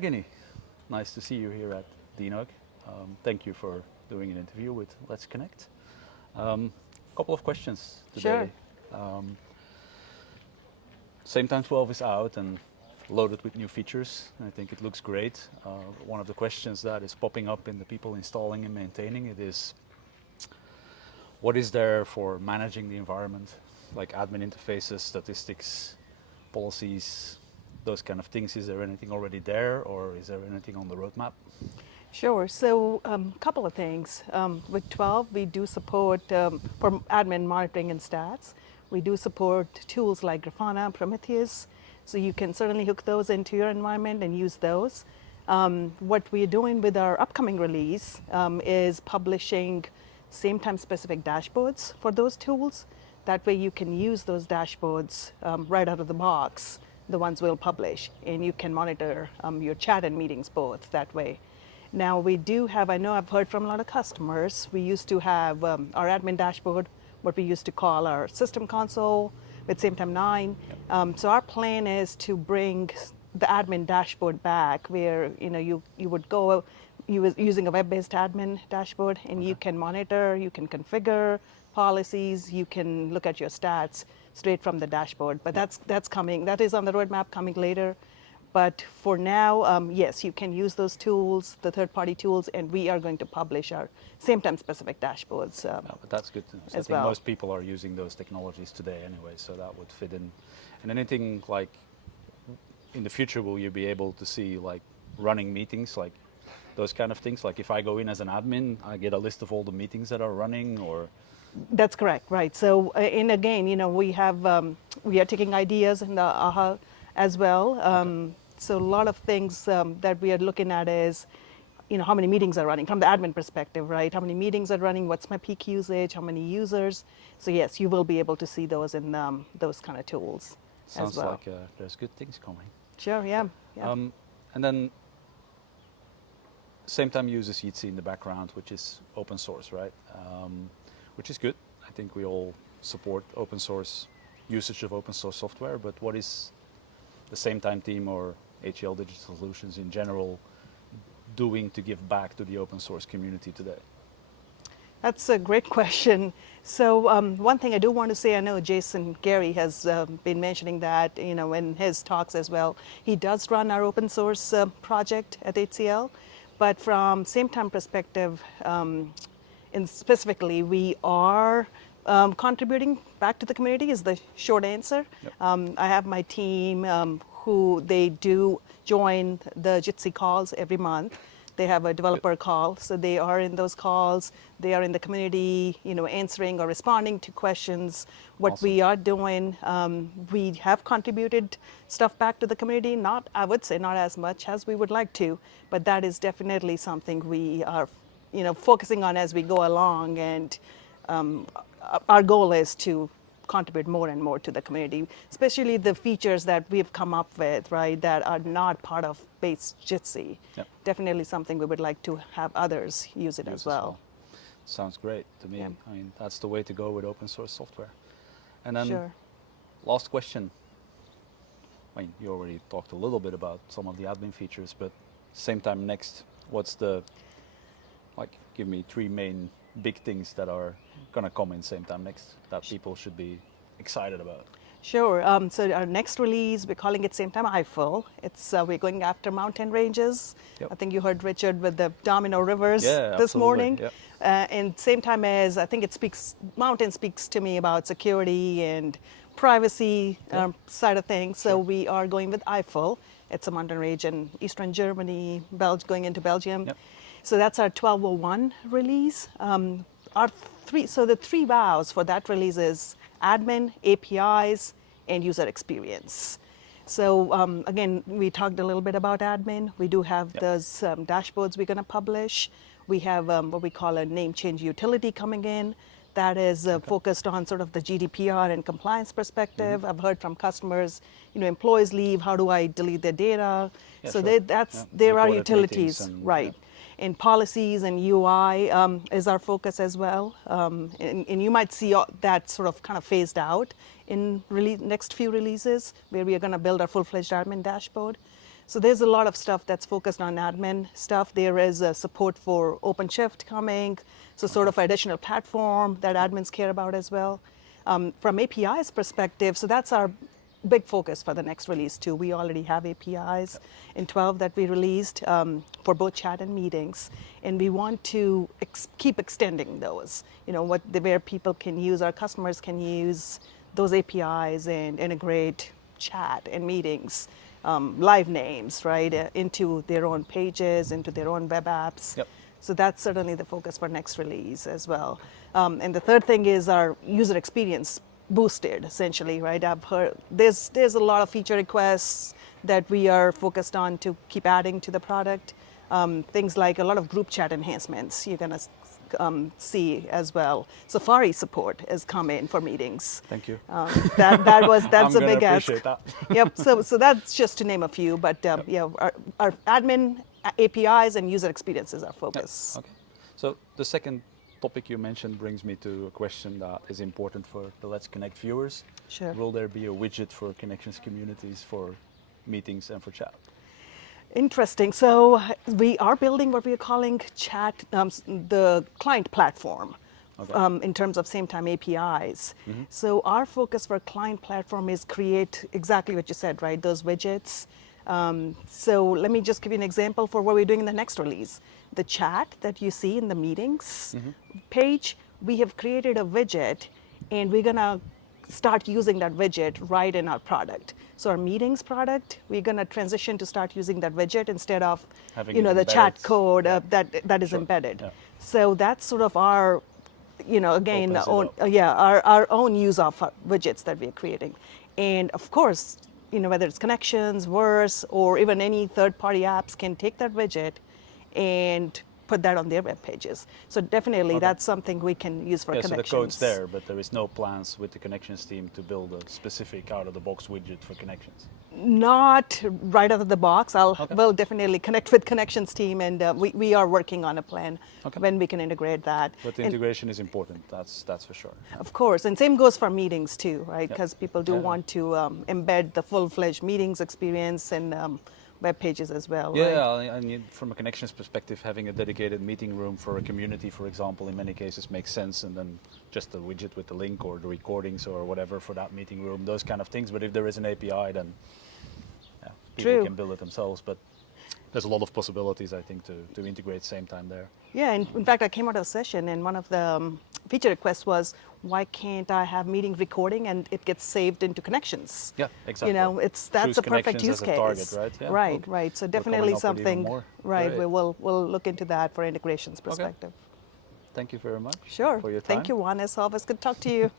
Ginni. Nice to see you here at Dachnug. Thank you for doing an interview with LetsConnect. Couple of questions today. Sure. Same Time 12 is out and loaded with new features. I think it looks great. One of the questions that is popping up in the people installing and maintaining it is, what is there for managing the environment, like admin interfaces, statistics, policies, those kind of things? Is there anything already there, or is there anything on the roadmap? Sure. So couple of things. With 12, we do support, for admin monitoring and stats, we do support tools like Grafana, Prometheus. So you can certainly hook those into your environment and use those. What we're doing with our upcoming release is publishing same time specific dashboards for those tools. That way you can use those dashboards right out of the box, the ones we'll publish, and you can monitor your chat and meetings both that way. Now we do have, I know I've heard from a lot of customers, we used to have our admin dashboard, what we used to call our system console with Same Time 9. So our plan is to bring the admin dashboard back where you would go, you was using a web-based admin dashboard, and you can monitor, you can configure policies, you can look at your stats straight from the dashboard. But that's coming, that is on the roadmap coming later. But for now, yes, you can use those tools, the third-party tools, and we are going to publish our same-time specific dashboards But that's good to know. So I as think well. most people are using those technologies today anyway, so that would fit in. And anything like in the future, will you be able to see like running meetings, like those kind of things? Like if I go in as an admin, I get a list of all the meetings that are running, or? That's correct, right. So, and again, we have, we are taking ideas in the AHA as well. So a lot of things that we are looking at is, how many meetings are running from the admin perspective, right? How many meetings are running? What's my peak usage? How many users? So yes, you will be able to see those in those kind of tools Sounds as well. like there's good things coming. Sure, yeah. And then Same Time uses Jitsi in the background, which is open source, right? Which is good. I think we all support open source usage of open source software, but what is the Same Time team or HCL Digital Solutions in general doing to give back to the open source community today? That's a great question. So one thing I do want to say, I know Jason Gary has been mentioning that, in his talks as well. He does run our open source project at HCL, but from Same Time perspective, and specifically, we are contributing back to the community is the short answer. Yep. I have my team who they do join the Jitsi calls every month. They have a developer call, so they are in those calls. They are in the community, answering or responding to questions. What Awesome. we are doing, we have contributed stuff back to the community. I would say not as much as we would like to, but that is definitely something we are, focusing on as we go along. And our goal is to contribute more and more to the community, especially the features that we've come up with, right, that are not part of base Jitsi. Yep. Definitely something we would like to have others use it as well. Sounds great to me. Yeah. I mean, that's the way to go with open source software. And then Sure. last question. I mean, you already talked a little bit about some of the admin features, but Same Time next, what's the, give me 3 main big things that are going to come in Same Time next that people should be excited about? Sure. So our next release, we're calling it Same Time Eiffel. It's we're going after mountain ranges. Yep. I think you heard Richard with the Domino Rivers Yeah, this absolutely. morning. Yep. And Same Time as I think mountain speaks to me about security and privacy side of things. So we are going with Eiffel. It's a mountain range in eastern Germany, going into Belgium. Yep. So that's our 1201 release. So the 3 vows for that release is admin, APIs, and user experience. So again, we talked a little bit about admin. We do have those dashboards we're going to publish. We have what we call a name change utility coming in. That is focused on sort of the GDPR and compliance perspective. I've heard from customers, employees leave, how do I delete their data? Yeah, So sure. there are Like audit utilities, meetings and- right? And policies and UI is our focus as well. And you might see that sort of kind of phased out in next few releases, where we are going to build our full-fledged admin dashboard. So there's a lot of stuff that's focused on admin stuff. There is support for OpenShift coming, so sort of additional platform that admins care about as well. From APIs perspective, so that's our big focus for the next release too. We already have APIs in 12 that we released for both chat and meetings, and we want to keep extending those. You know, where people can use, our customers can use those APIs and integrate chat and meetings, live names, right, into their own pages, into their own web apps. Yep. So that's certainly the focus for next release as well. And the third thing is our user experience boosted, essentially, right? I've heard there's a lot of feature requests that we are focused on to keep adding to the product. Things like a lot of group chat enhancements you're going to see as well. Safari support has come in for meetings. Thank you. That's a big ask. Appreciate that. Yep. So that's just to name a few, but yeah, our admin APIs and user experience is our focus. Okay. So the second topic you mentioned brings me to a question that is important for the LetsConnect viewers. Sure. Will there be a widget for connections communities for meetings and for chat? Interesting. So we are building what we are calling chat, the client platform. Okay. In terms of same-time APIs. So our focus for client platform is create exactly what you said, right? Those widgets. So let me just give you an example for what we're doing in the next release. The chat that you see in the meetings page, we have created a widget, and we're gonna start using that widget right in our product. So our meetings product, we're gonna transition to start using that widget instead of Having the it chat embedded. code Yeah. that is Sure. embedded. Yeah. So that's sort of our, again, Opens it up. our own use of widgets that we're creating. And of course, whether it's Connections, Verse, or even any third-party apps can take that widget and put that on their web pages. So definitely that's something we can use for Connections. So the code's there, but there is no plans with the Connections team to build a specific out-of-the-box widget for Connections. Not right out of the box. We'll definitely connect with Connections team, and we are working on a plan when we can integrate that. But the integration is important, that's for sure. Of course, and same goes for meetings too, right? Because people do Yeah. want to embed the full-fledged meetings experience and web pages as well. Yeah, right? I mean, from a Connections perspective, having a dedicated meeting room for a community, for example, in many cases makes sense, and then just a widget with the link or the recordings or whatever for that meeting room, those kind of things. But if there is an API, then people True. can build it themselves. But there's a lot of possibilities, I think, to integrate same time there. Yeah, and in fact, I came out of a session, and one of the feature requests was, why can't I have meeting recording and it gets saved into Connections? Yeah, exactly. That's Choose a perfect Connections use as a case. target, right? Yeah, right, cool. right. So We're definitely coming up with even something. more. Right, Great. we'll look into that for integrations perspective. Thank you very much Sure. for your time. Thank you, Juan. As always, good to talk to you.